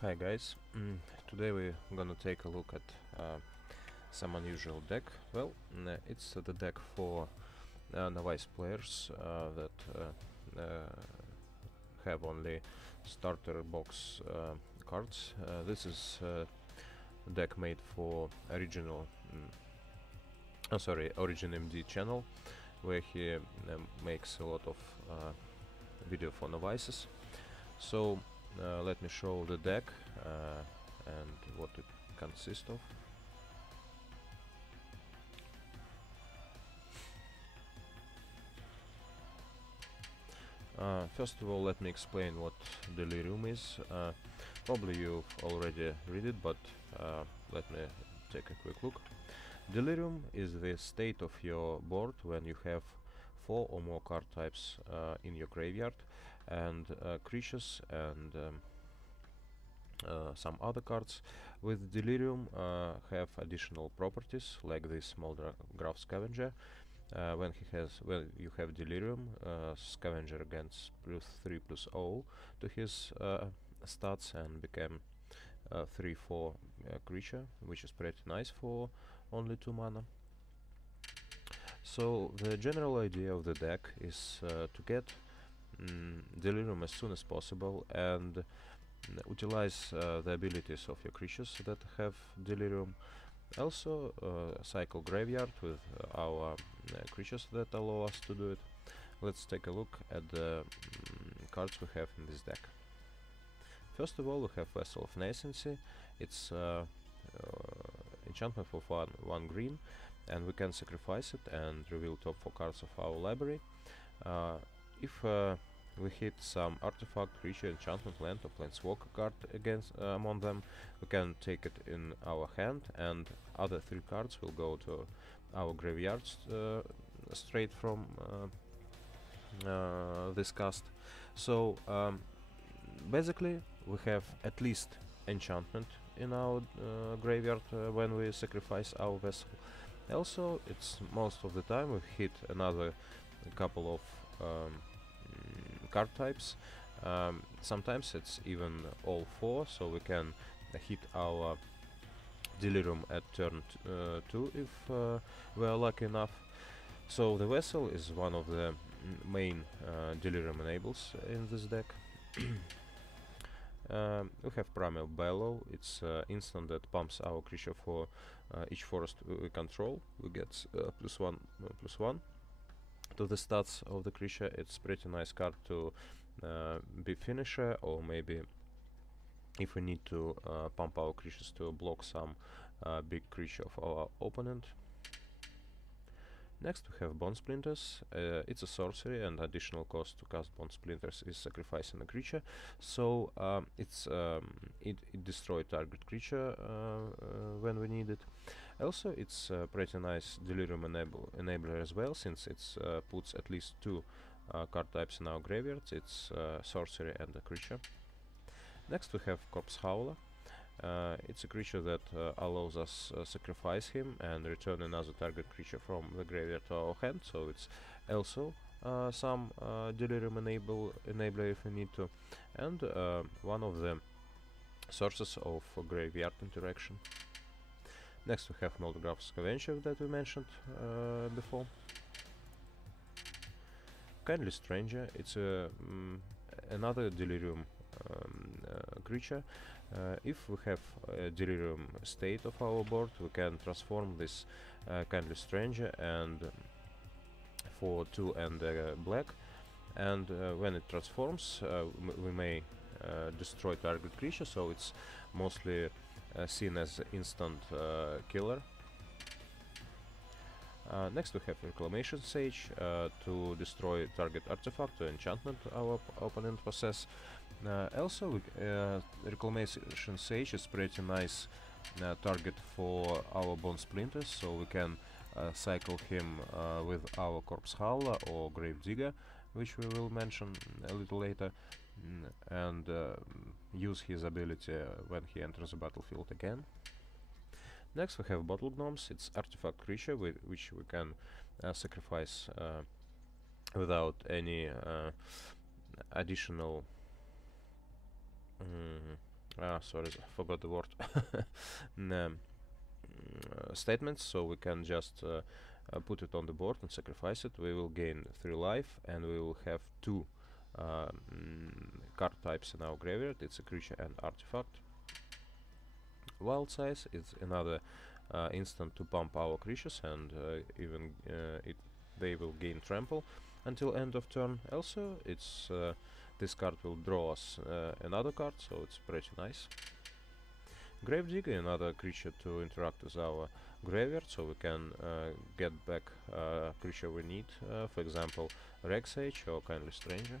Hi guys, today we're gonna take a look at some unusual deck. Well, it's the deck for novice players that have only starter box cards. This is a deck made for OriginMD channel, where he makes a lot of video for novices. So let me show the deck and what it consists of. First of all, let me explain what Delirium is. Probably you've already read it, but let me take a quick look. Delirium is the state of your board when you have 4 or more card types in your graveyard, and creatures and some other cards with Delirium have additional properties, like this Graph Scavenger. When you have Delirium, Scavenger gains +3/+0 to his stats and became 3/4 creature, which is pretty nice for only 2 mana. So the general idea of the deck is to get Delirium as soon as possible and utilize the abilities of your creatures that have Delirium. Also cycle graveyard with our creatures that allow us to do it. Let's take a look at the cards we have in this deck. First of all, we have Vessel of Nascency. It's enchantment for 1 green, and we can sacrifice it and reveal top 4 cards of our library. If we hit some artifact, creature, enchantment, land, or planeswalker card against among them, we can take it in our hand, and other 3 cards will go to our graveyards straight from this cast. So basically we have at least enchantment in our graveyard when we sacrifice our vessel. Also, it's most of the time we hit another couple of card types. Sometimes it's even all 4, so we can hit our Delirium at turn 2 if we are lucky enough. So the Vessel is one of the main Delirium enables in this deck. We have Primal Bellow. It's instant that pumps our creature for each forest we control. We get +1/+1 to the stats of the creature. It's pretty nice card to be finisher, or maybe if we need to pump our creatures to block some big creature of our opponent. Next we have Bone Splinters. It's a sorcery, and additional cost to cast Bone Splinters is sacrificing a creature. So it destroys target creature when we need it. Also, it's pretty nice Delirium enabler as well, since it puts at least 2 card types in our graveyards. It's sorcery and a creature. Next we have Corpse Howler. It's a creature that allows us sacrifice him and return another target creature from the graveyard to our hand, so it's also some Delirium enabler if we need to, and one of the sources of graveyard interaction. Next we have Graph Scavenger that we mentioned before. Kindly Stranger. It's another Delirium creature. If we have a Delirium state of our board, we can transform this Kindly Stranger and for 2 and black, and when it transforms we may destroy target creature, so it's mostly seen as instant killer. Next we have Reclamation Sage to destroy target artifact or enchantment our opponent possess. Also, Reclamation Sage is pretty nice target for our Bone Splinters, so we can cycle him with our Corpse Howler or Grave Digger, which we will mention a little later, and use his ability when he enters the battlefield again. Next we have Bottle Gnomes. It's artifact creature which we can sacrifice without any additional sorry, I forgot the word. Statements, so we can just put it on the board and sacrifice it. We will gain 3 life, and we will have 2 card types in our graveyard. It's a creature and artifact. Wild Size is another instant to pump our creatures, and even they will gain trample until end of turn. Also, it's this card will draw us another card, so it's pretty nice. Gravedigger, another creature to interact with our graveyard, so we can get back creature we need, for example Rexage or Kindly Stranger.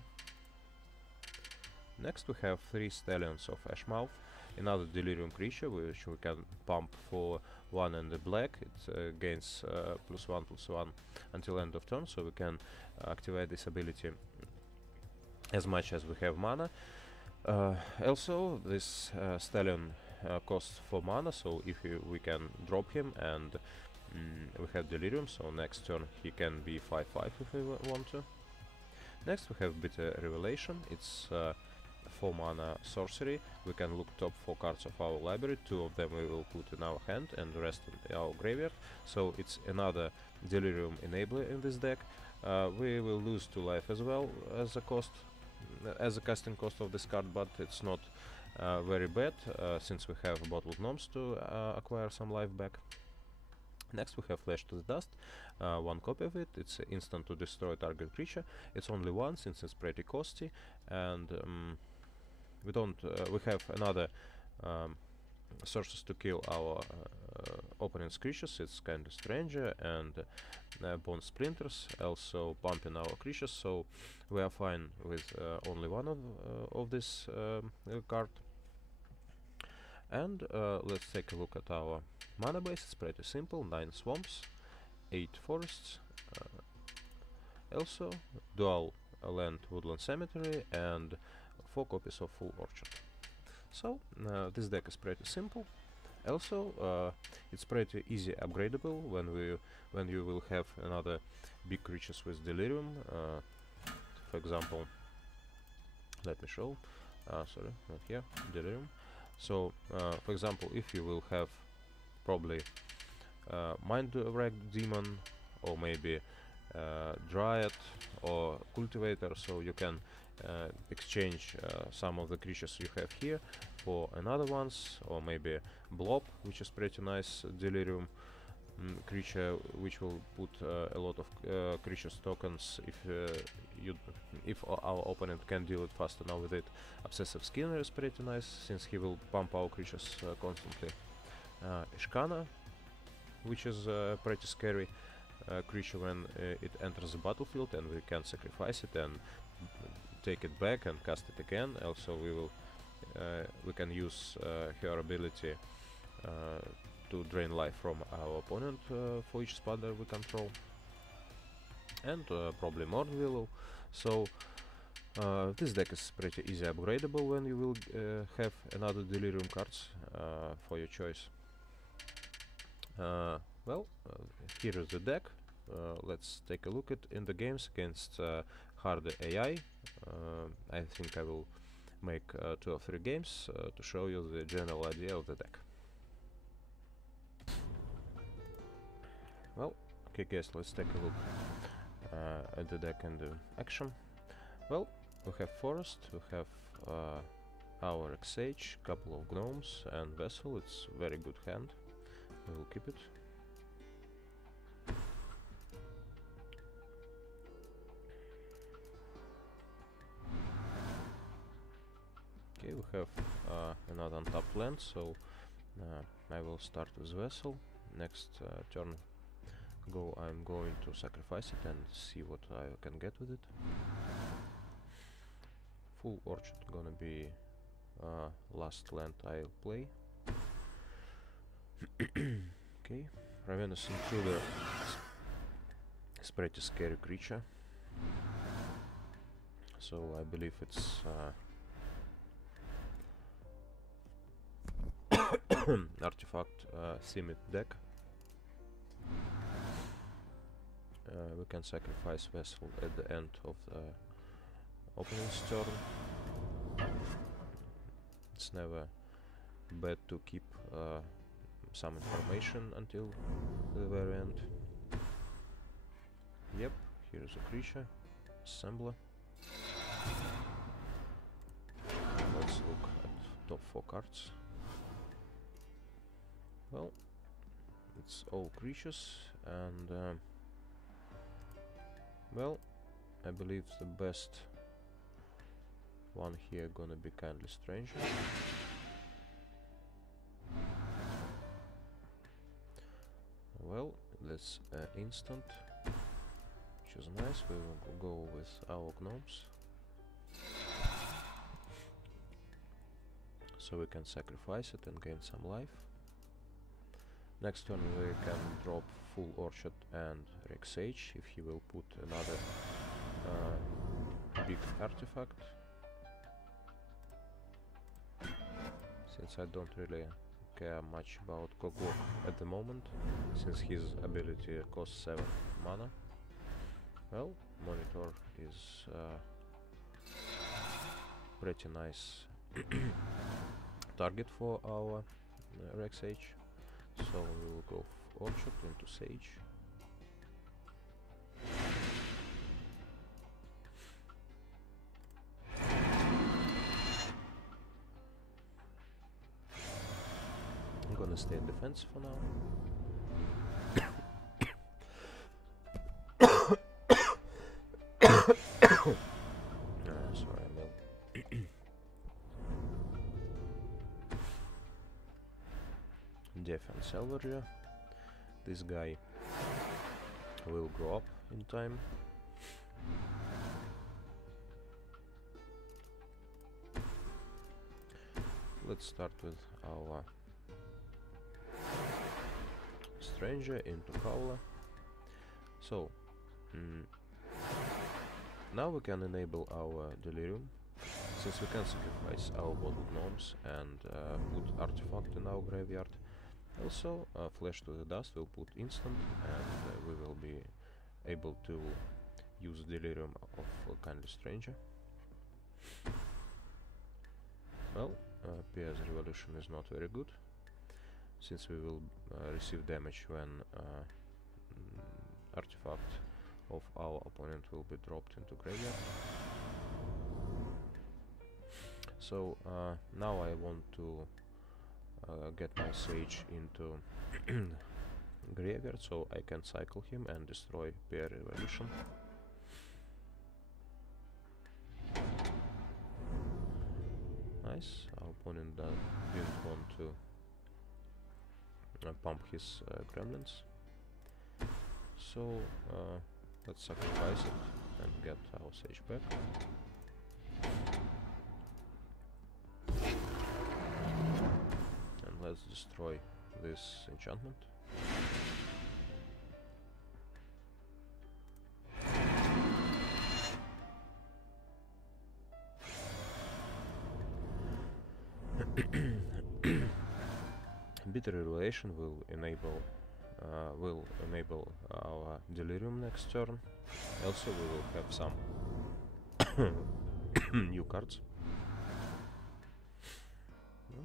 Next we have 3 Stallions of Ashmouth, another Delirium creature which we can pump for 1 and the black. It gains +1/+1 until end of turn, so we can activate this ability as much as we have mana. Also, this Stallion costs 4 mana, so if we can drop him, and we have Delirium, so next turn he can be 5/5 if we want to. Next we have Bitter Revelation. It's 4 mana sorcery. We can look top 4 cards of our library. 2 of them we will put in our hand and the rest in our graveyard. So it's another Delirium enabler in this deck. We will lose 2 life as well as a cost, as a casting cost of this card, but it's not very bad since we have Bottled Gnomes to acquire some life back. Next we have Flash to the Dust, 1 copy of it. It's instant to destroy target creature. It's only 1 since it's pretty costly, and we have another sources to kill our opponent's creatures. It's Kindly Stranger and Bone Splinters, also pumping our creatures, so we are fine with only one of this card. And let's take a look at our mana base. It's pretty simple: 9 swamps, 8 forests, also dual land woodland cemetery, and 4 copies of Full Orchard. So this deck is pretty simple. Also, it's pretty easy upgradable when you will have another big creatures with Delirium. For example, let me show. Sorry, not here. Delirium. So, for example, if you will have probably Mind Wrecked Demon, or maybe Dryad or Cultivator, so you can exchange some of the creatures you have here for another ones, or maybe Blob, which is pretty nice Delirium creature, which will put a lot of creatures tokens if our opponent can deal it fast enough with it. Obsessive Skinner is pretty nice since he will pump our creatures constantly. Ishkana, which is a pretty scary creature when it enters the battlefield, and we can sacrifice it and take it back and cast it again. Also, we can use her ability to drain life from our opponent for each spot that we control, and probably Mordwillow. So this deck is pretty easy upgradable when you will have another Delirium cards for your choice. Well, here is the deck. Let's take a look at in the games against harder AI. I think I will make 2 or 3 games to show you the general idea of the deck. Well, okay guys, let's take a look at the deck in the action. Well, we have Forest, we have our Rexage, couple of Gnomes and Vessel. It's very good hand. We will keep it. Okay, we have another untapped land, so I will start with Vessel. Next turn I'm going to sacrifice it and see what I can get with it. Full Orchard gonna be last land I'll play. Okay, Ravenous Intruder is pretty scary creature, so I believe it's artifact themed deck. We can sacrifice Vessel at the end of the opponent's turn. It's never bad to keep some information until the very end. Yep, here's a creature, assembler. Let's look at top 4 cards. Well, it's all creatures, and well, I believe the best one here gonna be Kindly Stranger. Well, that's instant, which is nice. We will go with our gnomes, so we can sacrifice it and gain some life. Next turn we can drop full Orchard and Reg Sage if he will put another big artifact. Since I don't really care much about Clockwork at the moment, since his ability costs 7 mana. Well, Monitor is pretty nice target for our Reg Sage, so we will go Orchard into Sage. I'm gonna stay in defense for now. Sorry, Emil. Defense Salvager. This guy will grow up in time. Let's start with our Stranger into Howler. So now we can enable our Delirium, since we can sacrifice our bottle gnomes and put artifact in our graveyard. Also, Flash to the Dust will put instant, and we will be able to use Delirium of Kindly Stranger. Well, PS Revolution is not very good, since we will receive damage when artifact of our opponent will be dropped into graveyard. So now I want to get my Sage into graveyard, so I can cycle him and destroy PR Revolution. Nice, our opponent didn't want to pump his gremlins, so let's sacrifice it and get our Sage back. And let's destroy this enchantment. Bitter Revelation will enable our Delirium next turn. Also, we will have some new cards.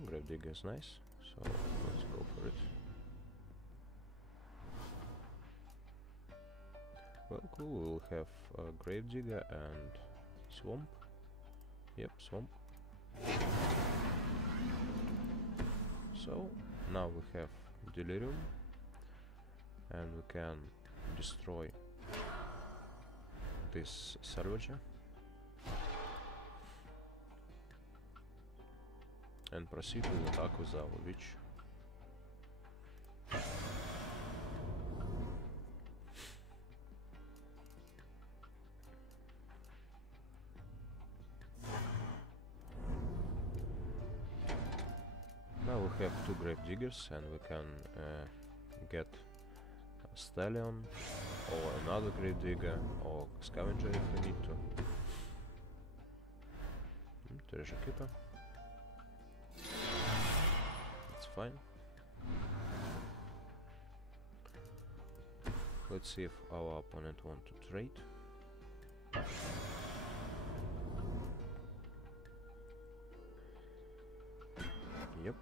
Gravedigger is nice, so let's go for it. Well, cool. We will have Gravedigger and Swamp. Yep, Swamp. So now we have Delirium, and we can destroy this Salvager and proceed with attack with our Witch. Now we have 2 Gravediggers, and we can get a Stallion or another Gravedigger or Scavenger if we need to. Treasure Keeper. That's fine. Let's see if our opponent wants to trade. Yep.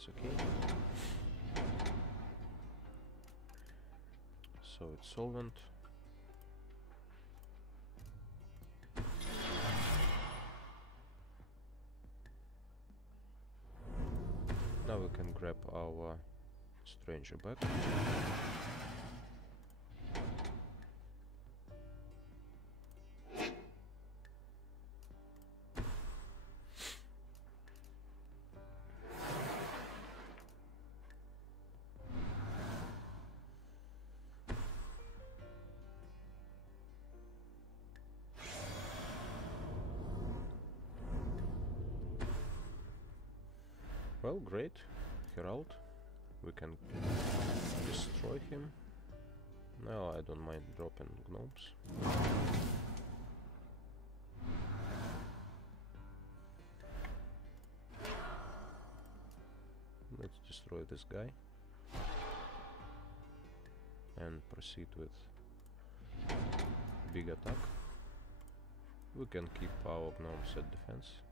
That's okay. So it's solvent. Now we can grab our stranger back. Well, great. Herald. We can destroy him. No, I don't mind dropping gnomes. Let's destroy this guy. And proceed with big attack. We can keep our gnomes at defense.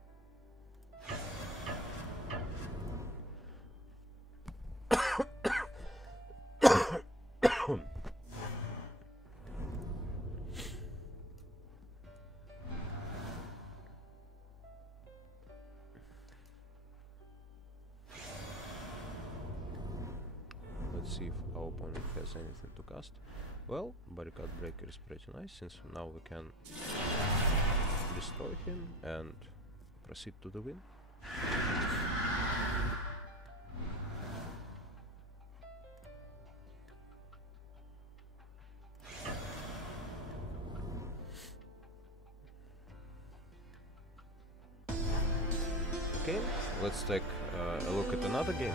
Let's see if our opponent has anything to cast. Well, Barricade Breaker is pretty nice, since now we can destroy him and proceed to the win. Okay, let's take a look at another game.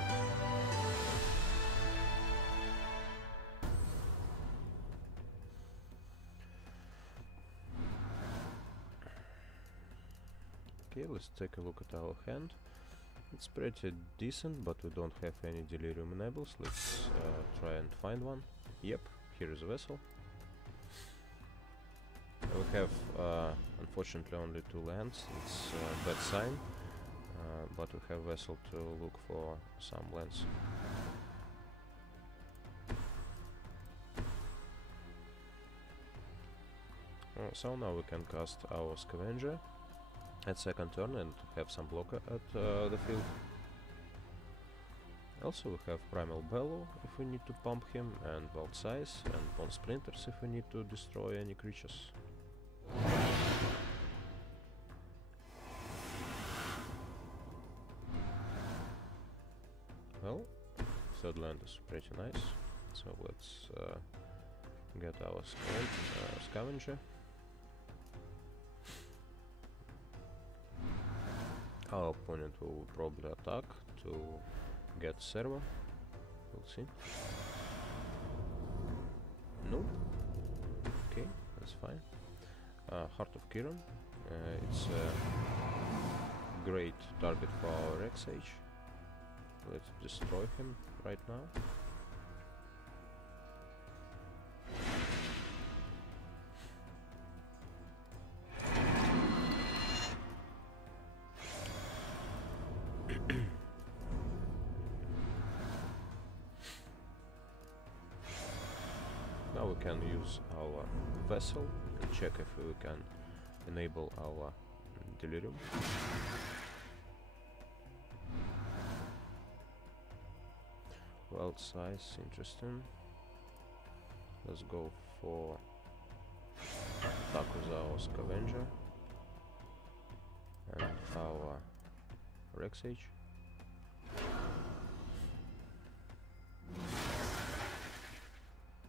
Okay, let's take a look at our hand. It's pretty decent, but we don't have any Delirium enables. Let's try and find one. Yep, here is a vessel. We have unfortunately only 2 lands. It's a bad sign, but we have vessel to look for some lands. So now we can cast our Scavenger at second turn and have some blocker at the field. Also we have Primal Bellow if we need to pump him, and Vault Size, and Bone Splinters if we need to destroy any creatures. Well, third land is pretty nice, so let's get our Scavenger. Our opponent will probably attack to get server. We'll see. Nope. Okay, that's fine. Heart of Kiran. It's a great target for our Rexage. Let's destroy him right now. Now we can use our vessel and check if we can enable our Delirium. World size, interesting. Let's go for attack with our Scavenger and our Rexage.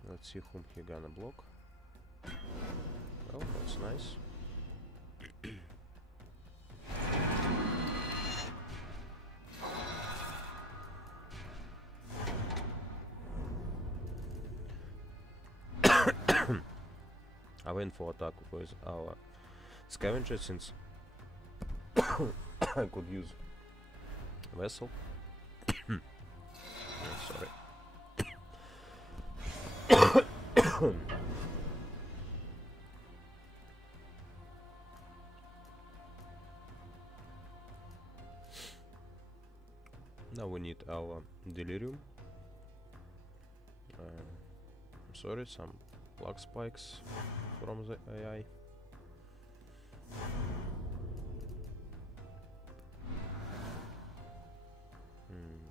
Let's see whom he gonna block. Well, that's nice. I went for attack with our Scavenger since I could use Vessel. Sorry. Now we need our Delirium. Sorry, some plug spikes from the AI.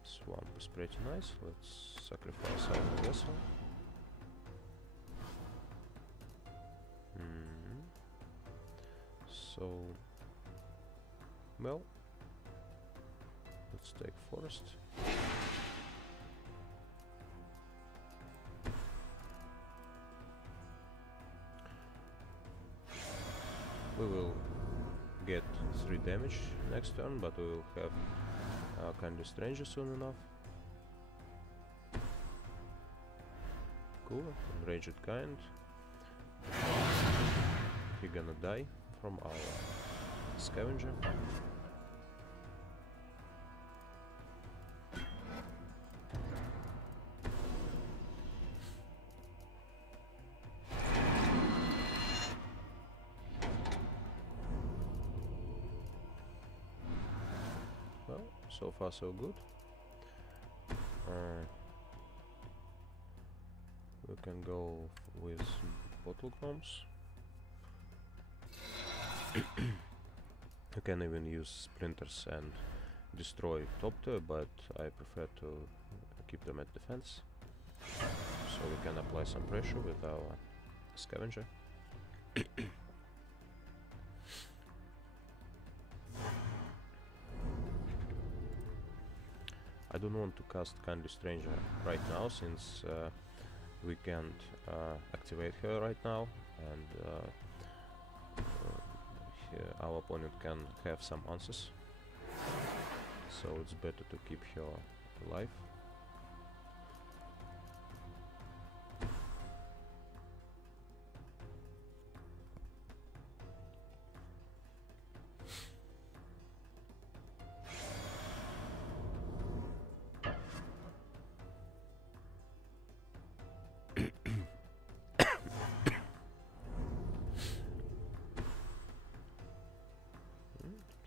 Swamp is pretty nice. Let's sacrifice our vessel. So, well, let's take forest. We will get 3 damage next turn, but we will have Kindly Stranger soon enough. Cool, Enraged Kind. He gonna die from our Scavenger. Well, so far so good. We can go with bottle gnomes. You can even use splinters and destroy top tier, but I prefer to keep them at defense. So we can apply some pressure with our Scavenger. I don't want to cast Kindly Stranger right now, since we can't activate her right now, and our opponent can have some answers. So it's better to keep her alive.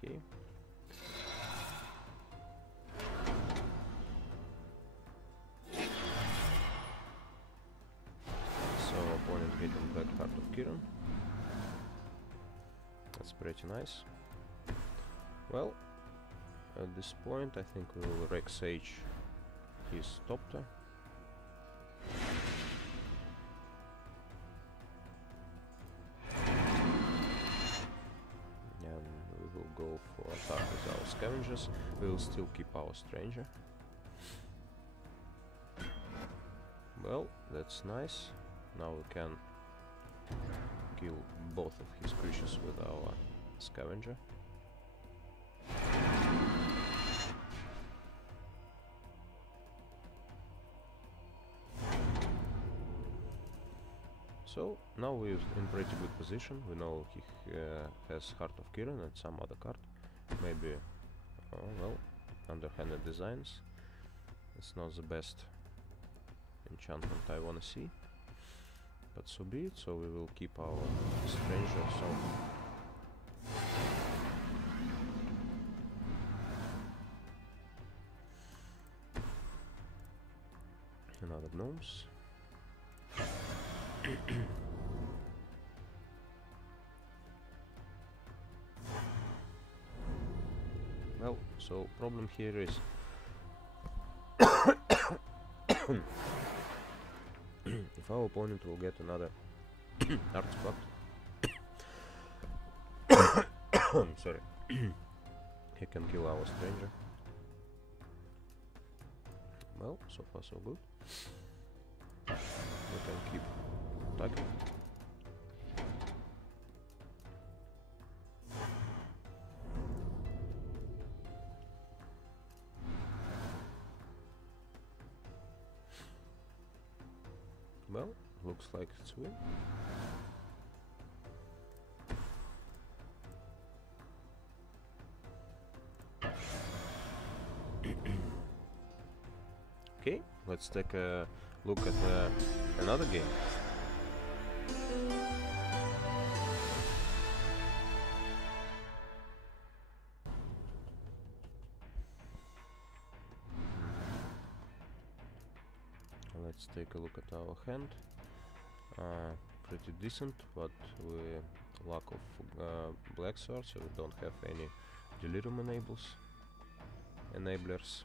Okay. So opponent getting back Heart of Kiran. That's pretty nice. Well, at this point I think we will Rex Sage his top tier. And we will go for attack with our Scavengers. We will still keep our Stranger. Well, that's nice. Now we can kill both of his creatures with our Scavenger. So now we're in pretty good position. We know he has Heart of Kiran and some other card. Maybe, well, underhanded designs. It's not the best enchantment I wanna see, but so be it. So we will keep our Stranger. So another gnomes. Well, so problem here is if our opponent will get another artifact, sorry, he can kill our Stranger. Well, so far so good. We can keep attacking. Well, looks like it's win. Okay, let's take a look at another game. Let's take a look at our hand. Pretty decent, but we lack of black swords, so we don't have any Delirium enablers.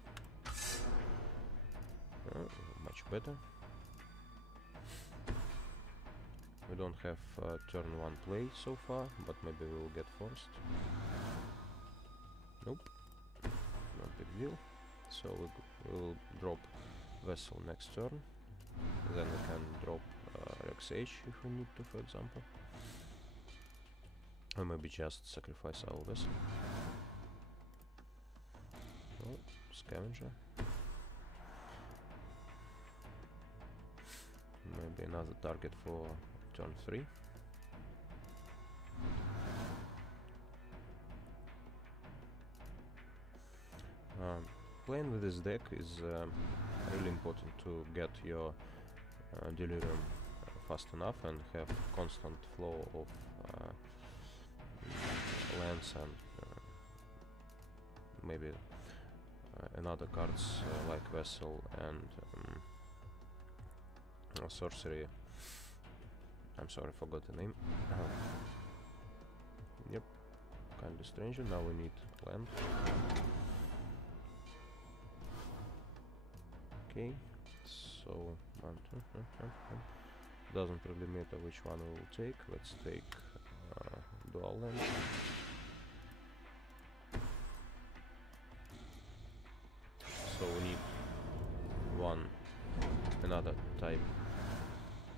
Much better. We don't have turn 1 play so far, but maybe we'll get forced. Nope, not big deal. So we'll drop Vessel next turn, then we can drop Rex H if we need to, for example. Or maybe just sacrifice our Vessel. Oh, Scavenger. Maybe another target for turn 3. Playing with this deck is really important to get your Delirium fast enough and have constant flow of lands and maybe another cards like Vessel and sorcery. I'm sorry, forgot the name. Yep, kinda strange. Now we need land. Okay, so doesn't really matter which one we will take. Let's take dual land. So we need another type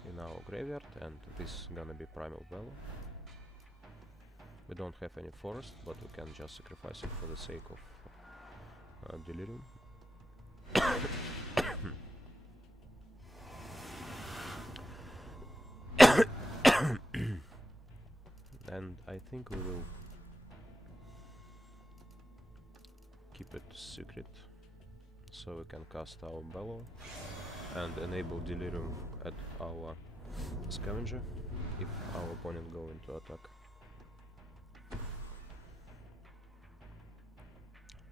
in our graveyard, and this is gonna be Primal Bellow. We don't have any forest, but we can just sacrifice it for the sake of Delirium. And I think we will keep it secret, so we can cast our Bellow and enable Delirium at our Scavenger if our opponent go into attack.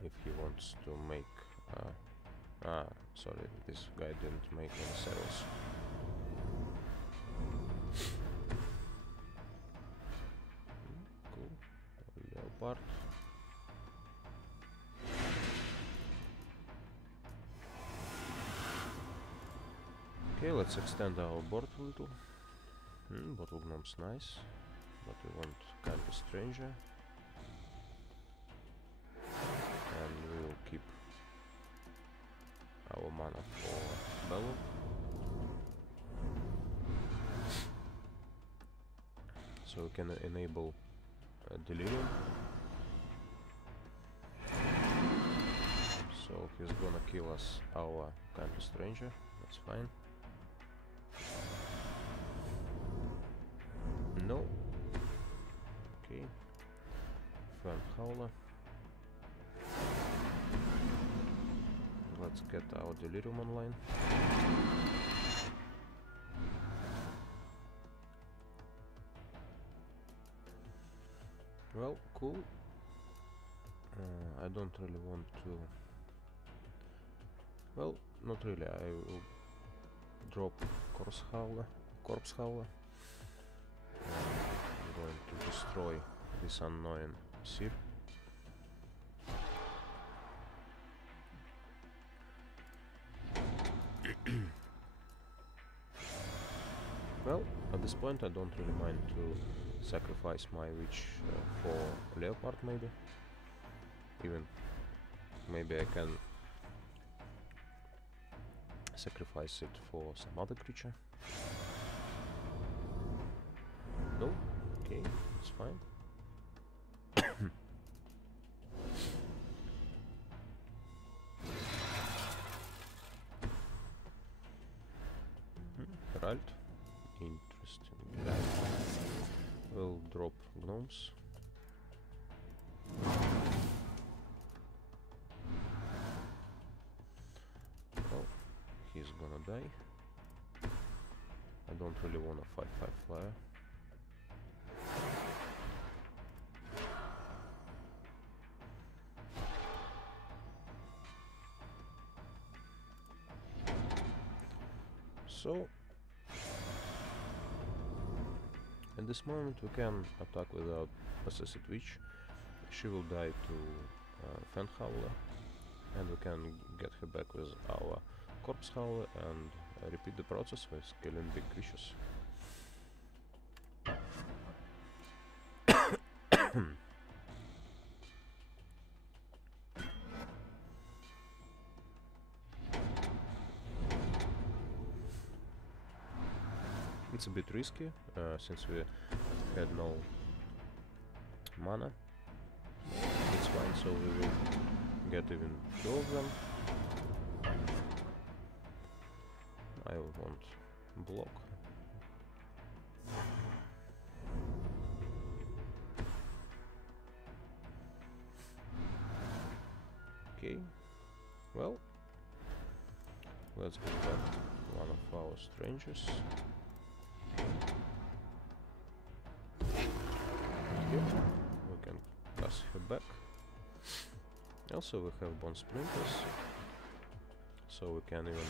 If he wants to make sorry, this guy didn't make any cells. Cool. Leopard. Okay, let's extend our board a little. Bottle Gnome's nice, but we want kind of Stranger. And we'll keep our mana for Bellow. So we can enable Delirium. So he's gonna kill us our Country Stranger, that's fine. No. Okay. Fern Howler. Let's get our Delirium online. Well, cool. I don't really want to... Well, not really. I will drop Corpse Howler. I'm going to destroy this annoying Seer. Well, at this point I don't really mind to sacrifice my Witch for Leopard maybe. Even maybe I can sacrifice it for some other creature. No? Okay, it's fine. Herald. Interesting. Yeah. We'll drop Gnomes. Oh, he's gonna die. I don't really want a 5/5 flyer. So at this moment we can attack without Possessed Witch. She will die to Fan Howler, and we can get her back with our Corpse Howler and repeat the process with killing big creatures. It's a bit risky, since we had no mana. It's fine, so we will get even 2 of them. I won't block. Okay, well, let's get back one of our strangers. Yep, we can pass her back. Also we have Bone Splinters, so we can even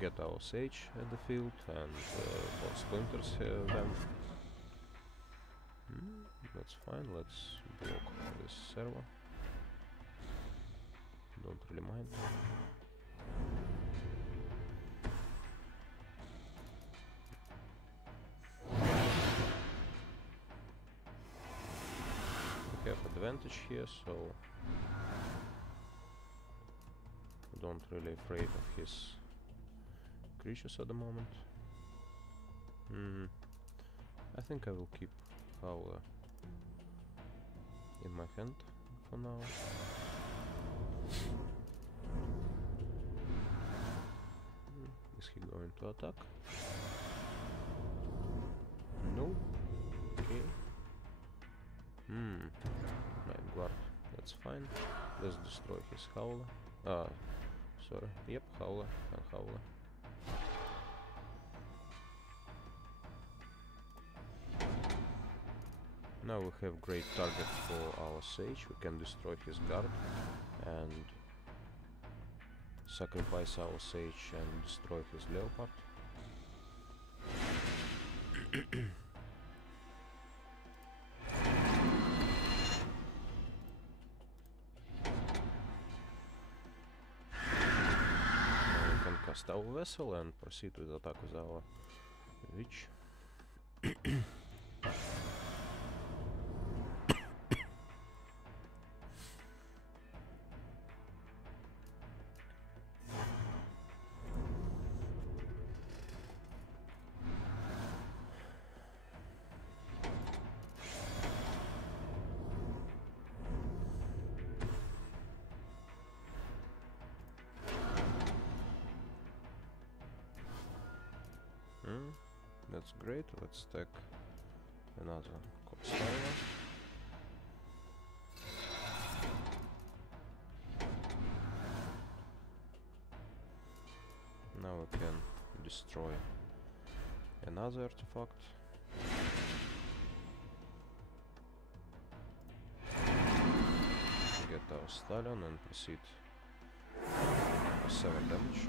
get our Sage at the field and Bone Splinters them. That's fine, let's block this server. Don't really mind. We have advantage here, so don't really afraid of his creatures at the moment. I think I will keep Howler in my hand for now. Is he going to attack? No. Okay. Night Guard. That's fine. Let's destroy his Howler. Sorry. Yep, Howler and Howler. Now we have great target for our Sage. We can destroy his guard and sacrifice our Sage and destroy his Leopard. Now we can cast our Vessel and proceed with attack with our Witch. That's great, let's stack another Corpse Howler. Now we can destroy another artifact. Get our Stallion and proceed for 7 damage.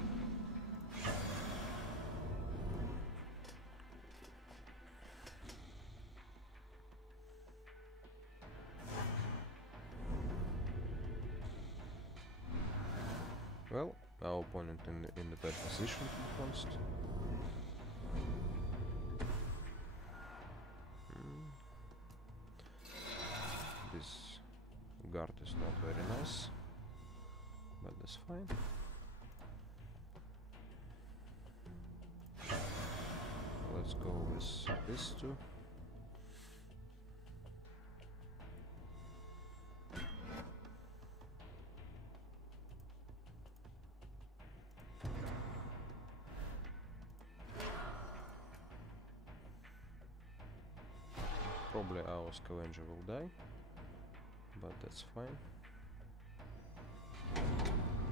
Well, our opponent in the bad position, to be honest. This guard is not very nice, but that's fine. Let's go with this too. Probably our Scavenger will die, but that's fine.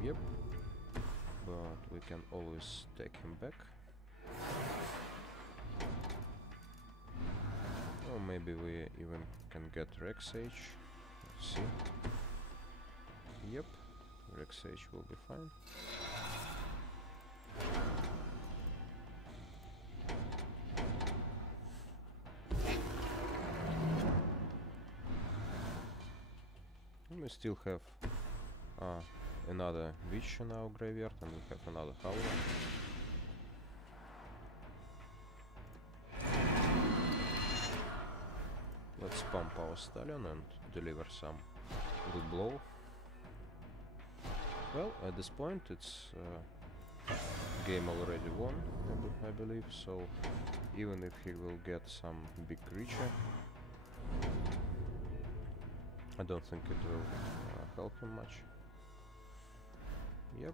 Yep, but we can always take him back. Or maybe we even can get Rex Sage. Let's see. Yep, Rex H will be fine. And we still have another Witch in our graveyard, and we have another Howler. Let's pump our Stallion and deliver some good blow. Well, at this point it's game already won, I believe, so even if he will get some big creature, I don't think it will help him much. Yep,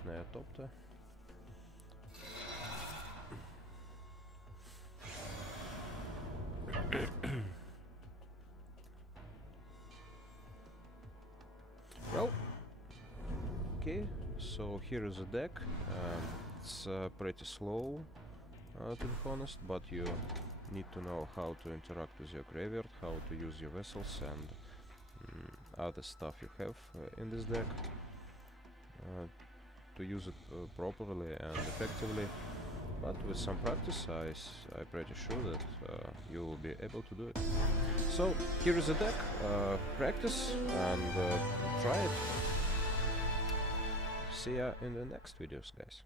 Snare Topter. Well, okay, so here is a deck. It's pretty slow, to be honest, but you need to know how to interact with your graveyard, how to use your vessels and other stuff you have in this deck to use it properly and effectively. But with some practice, I'm pretty sure that you will be able to do it. So here is a deck. Practice and try it. See ya in the next videos, guys.